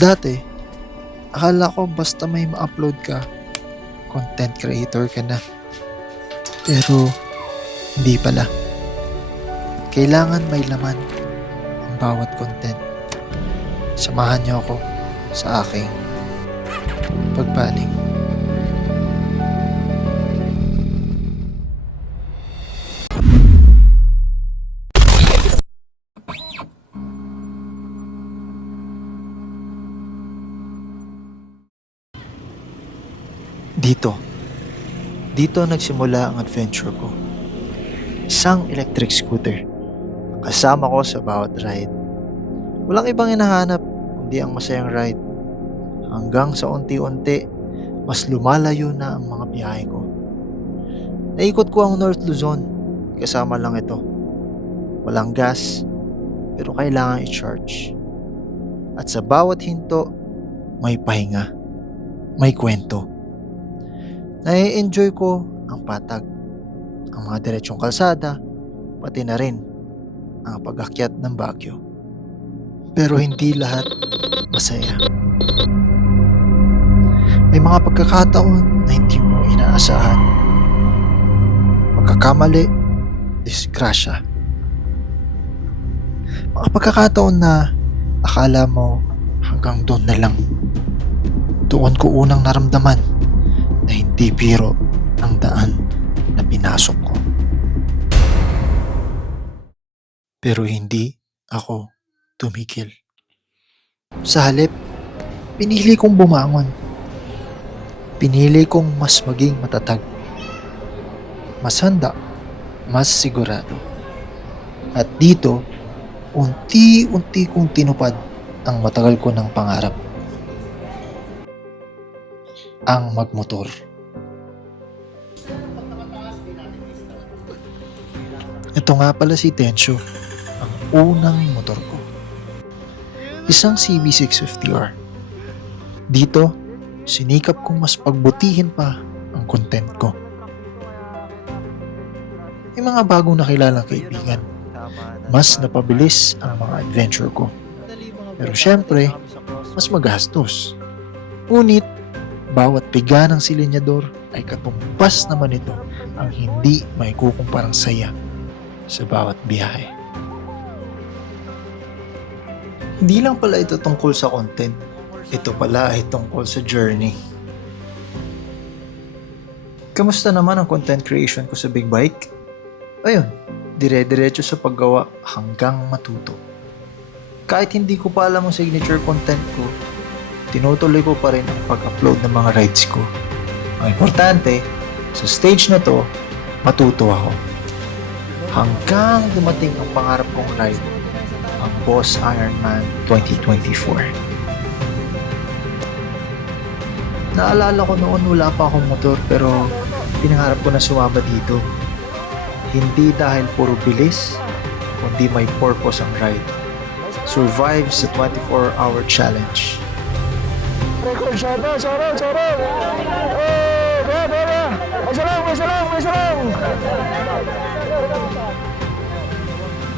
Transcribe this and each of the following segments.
Dati, akala ko basta may ma-upload ka, content creator ka na. Pero, hindi pala. Kailangan may laman ang bawat content. Samahan niyo ako sa aking pagbaling. Dito nagsimula ang adventure ko. Isang electric scooter. Kasama ko sa bawat ride. Walang ibang hinahanap kundi ang masayang ride. Hanggang sa unti-unti, mas lumalayo na ang mga biyahe ko. Naikot ko ang North Luzon. Kasama lang ito. Walang gas, pero kailangan i-charge. At sa bawat hinto, may pahinga. May kwento. Nai-enjoy ko ang patag, ang mga diretsong kalsada, pati na rin ang pag-akyat ng Baguio. Pero hindi lahat masaya. May mga pagkakataon na hindi mo inaasahan. Pagkakamali, disgrasya. Mga pagkakataon na akala mo hanggang doon na lang. Doon ko unang naramdaman na hindi biro ang daan na pinasok ko. Pero hindi ako tumigil. Sa halip, pinili kong bumangon. Pinili kong mas maging matatag. Mas handa, mas sigurado. At dito, unti-unti kong tinupad ang matagal ko ng pangarap. Ang magmotor. Ito nga pala si Tensyo, ang unang motor ko. Isang CB650R. Dito, sinikap kong mas pagbutihin pa ang content ko. May mga bagong nakilalang kaibigan. Mas napabilis ang mga adventure ko. Pero syempre, mas magastos. Ngunit, bawat piga ng silinyador ay katumbas naman ito ang hindi may kukumparang saya sa bawat biyahe. Hindi lang pala ito tungkol sa content. Ito pala ay tungkol sa journey. Kamusta naman ang content creation ko sa big bike? Ayun, dire-diretso sa paggawa hanggang matuto. Kahit hindi ko pa alam ang signature content ko, tinutuloy ko pa rin ang pag-upload ng mga rides ko. Ang importante, sa stage na to, matuto ako. Hanggang dumating ang pangarap kong ride, ang Boss Ironman 2024. Naalala ko noon wala pa akong motor pero pinangarap ko na sumama dito. Hindi dahil puro bilis, kundi may purpose ang ride. Survive sa 24-hour challenge. Record shot, sorong! May salong!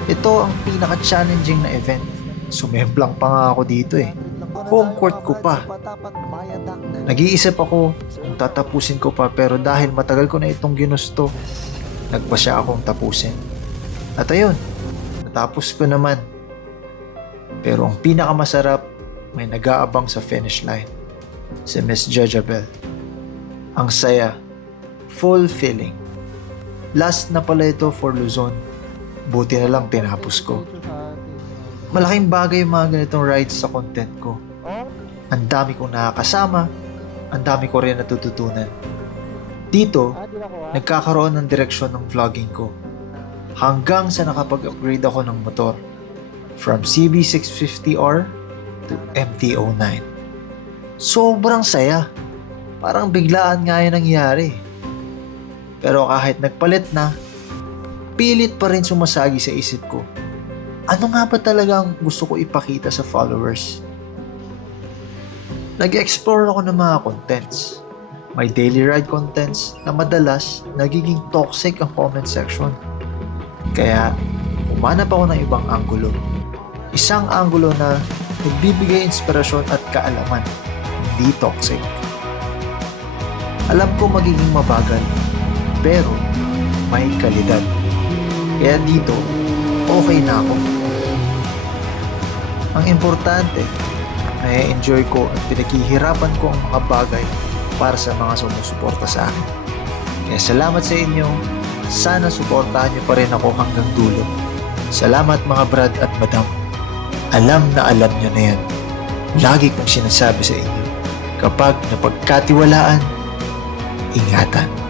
Ito ang pinaka-challenging na event. Sumemplang pa nga ako dito eh. Home court ko pa. Nag-iisip ako kung tatapusin ko pa pero dahil matagal ko na itong ginusto, nagpasya akong tapusin. At ayun, natapos ko naman. Pero ang pinakamasarap, may nag-aabang sa finish line. Si Miss Jejabel. Ang saya. Fulfilling. Last na pala ito for Luzon. Buti na lang tinapos ko. Malaking bagay yung mga ganitong rides sa content ko. Ang dami kong nakakasama. Ang dami ko rin natututunan. Dito, nagkakaroon ng direksyon ng vlogging ko. Hanggang sa nakapag-upgrade ako ng motor. From CB650R to MT-09. Sobrang saya. Parang biglaan nga yun nangyari. Pero kahit nagpalit na, pilit pa rin sumasagi sa isip ko. Ano nga ba talagang gusto ko ipakita sa followers? Nag-explore ako ng mga contents. May daily ride contents na madalas nagiging toxic ang comment section. Kaya, umanap ako ng ibang anggulo. Isang anggulo na nagbibigay inspirasyon at kaalaman, hindi toxic. Alam ko magiging mabagal, pero may kalidad. Kaya dito, okay na ako. Ang importante, na-enjoy ko at pinaghihirapan ko ang mga bagay para sa mga sumusuporta sa akin. Kaya salamat sa inyo. Sana suportahan niyo pa rin ako hanggang dulo. Salamat mga brad at madam. Alam niyo na yan. Lagi kong sinasabi sa inyo, kapag napagkatiwalaan, ingatan.